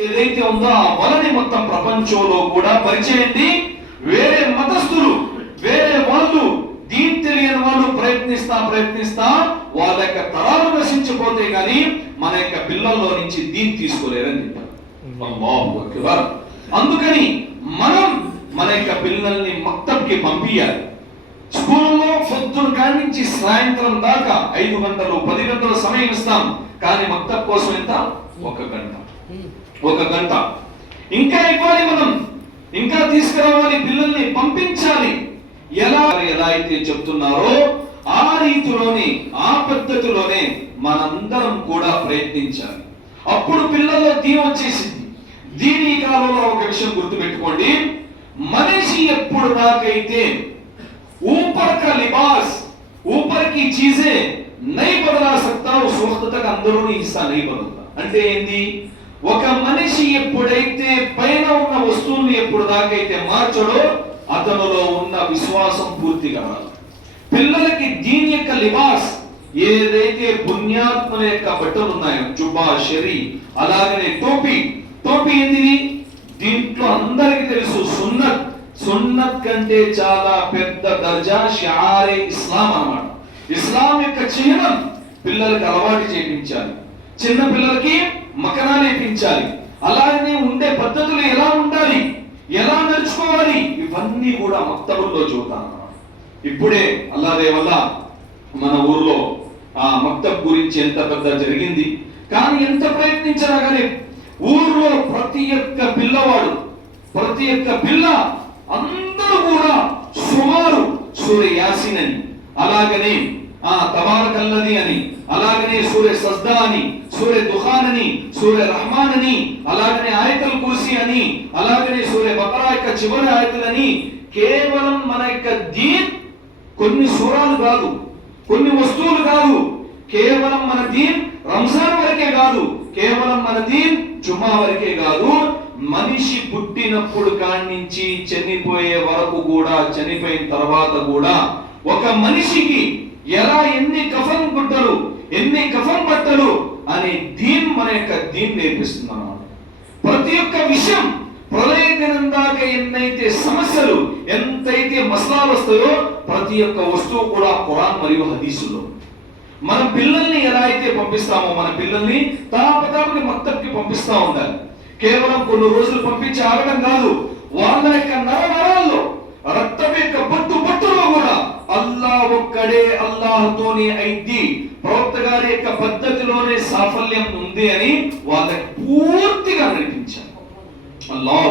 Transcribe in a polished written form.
ఏదైతే ఉందో ఆ వలని మొత్తం ప్రపంచంలో కూడా పరిచయండి. వేరే మతస్థులు, వేరే వాళ్ళు, దీని తెలియని వాళ్ళు ప్రయత్నిస్తా వాళ్ళ యొక్క తరాలు నశించిపోతే గాని మన యొక్క పిల్లల్లో నుంచి దీన్ని తీసుకోలేరని చెప్పారు. అందుకని మనం మన యొక్క పిల్లల్ని మక్తబ్కి పంపించాలి. స్కూల్లో పొద్దున కాడి నుంచి సాయంత్రం దాకా 5 గంటలు 10 గంటల సమయం ఇస్తాం. కానీ మక్తబ్ కోసం ఎంత? 1 గంట ఇంకా ఇవ్వాలి. మనం ఇంకా తీసుకురావాలి, పిల్లల్ని పంపించాలి. ఎలా అయితే చెప్తున్నారో ఆ రీతిలోనే, ఆ పద్ధతిలోనే మనందరం కూడా ప్రయత్నించాలి. అప్పుడు పిల్లల్లో దీని వచ్చేసింది. దీని కాలంలో ఒక విషయం గుర్తుపెట్టుకోండి, మనిషి ఎప్పుడు దాకైతే ऊपर का लिबास, ऊपर की चीजें नहीं बदला सकता उस वक्त तक अंदरूनी हिस्सा नहीं बदलता. అంటే ఏంది? ఒక మనిషి ఎప్పుడైతే పైన ఉన్న వస్తువుని ఎప్పుడు దాకైతే మార్చడో అతనిలో ఉన్న విశ్వాసం పూర్తిగా రాదు. పిల్లలకి దీని యొక్క లిబాస్, ఏదైతే పుణ్యాత్మల యొక్క బట్టలు ఉన్నాయో, జుబ్బా, షరీ, అలాగనే టోపీ ఏంటిది? దీంట్లో అందరికీ తెలుసు సున్నత్ కంటే చాలా పెద్ద దర్జా షిఆరే ఇస్లాం అన్నమాట. ఇస్లాం యొక్క చిహ్నం పిల్లలకి అలవాటు చేయించాలి. చిన్న పిల్లలకి మకనా నేర్పించాలి. అలాగనే ఉండే పద్ధతులు ఎలా ఉండాలి, ఎలా నడుచుకోవాలి, ఇవన్నీ కూడా మక్తబుల్లో చూద్దాం. ఇప్పుడే అల్లాదే వల్ల మన ఊర్లో ఆ మక్తబ్ గురించి ఎంత పెద్ద జరిగింది. కానీ ఎంత ప్రయత్నించినా కానీ ఊర్లో ప్రతి ఒక్క పిల్లవాడు, ప్రతి ఒక్క పిల్ల అందరూ కూడా సుమారు సూర్య యాసిన్ అని, అలాగనే తబారకల్లది అని, అలాగనే సూర్య సజ్దా అని, సూర్య దుఖాన్ అని, సూర్య రహమాన్ అని, అలాగనే ఆయతుల్ కుర్సీ అని, అలాగనే సూర్య బకరా యొక్క చివరి ఆయతులని, కేవలం మన యొక్క దీన్ కొన్ని సూరాలు కాదు, కొన్ని వస్తువులు కాదు, కేవలం మన దీన్ రంజాన్ వరకే కాదు, కేవలం మన దీన్ జుమ్మా వరకే కాదు, మనిషి పుట్టినప్పుడు కాడి నుంచి చనిపోయే వరకు కూడా, చనిపోయిన తర్వాత కూడా ఒక మనిషికి ఎలా ఎన్ని కఫన్ గుడ్డలు, ఎన్ని కఫన్ బట్టలు అనే దీన్ మన యొక్క దీన్ నేర్పిస్తుంది అన్నమాట. ప్రతి ఒక్క విషయం ప్రళయ దినం దాకా ఎన్నైతే సమస్యలు, ఎంతైతే మసలాలు వస్తాయో ప్రతి ఒక్క వస్తువు కూడా ఖురాన్ మరియు హదీసులో. మన పిల్లల్ని ఎలా అయితే పంపిస్తామో, మన పిల్లల్ని తాపతాపకి మక్తబ్కి పంపిస్తా ఉండాలి. కేవలం కొన్ని రోజులు పంపించి ఆగడం కాదు, వాళ్ళ యొక్క నరనరాల్లో, రక్తం యొక్క బొట్టులో కూడా అల్లాహ్ ఒక్కడే, అల్లాహ్తోనే అయిద్ది, ప్రవక్త గారి యొక్క పద్ధతిలోనే సాఫల్యం ఉంది అని వాళ్ళకి పూర్తిగా నడిపించాలి. అల్లాహ్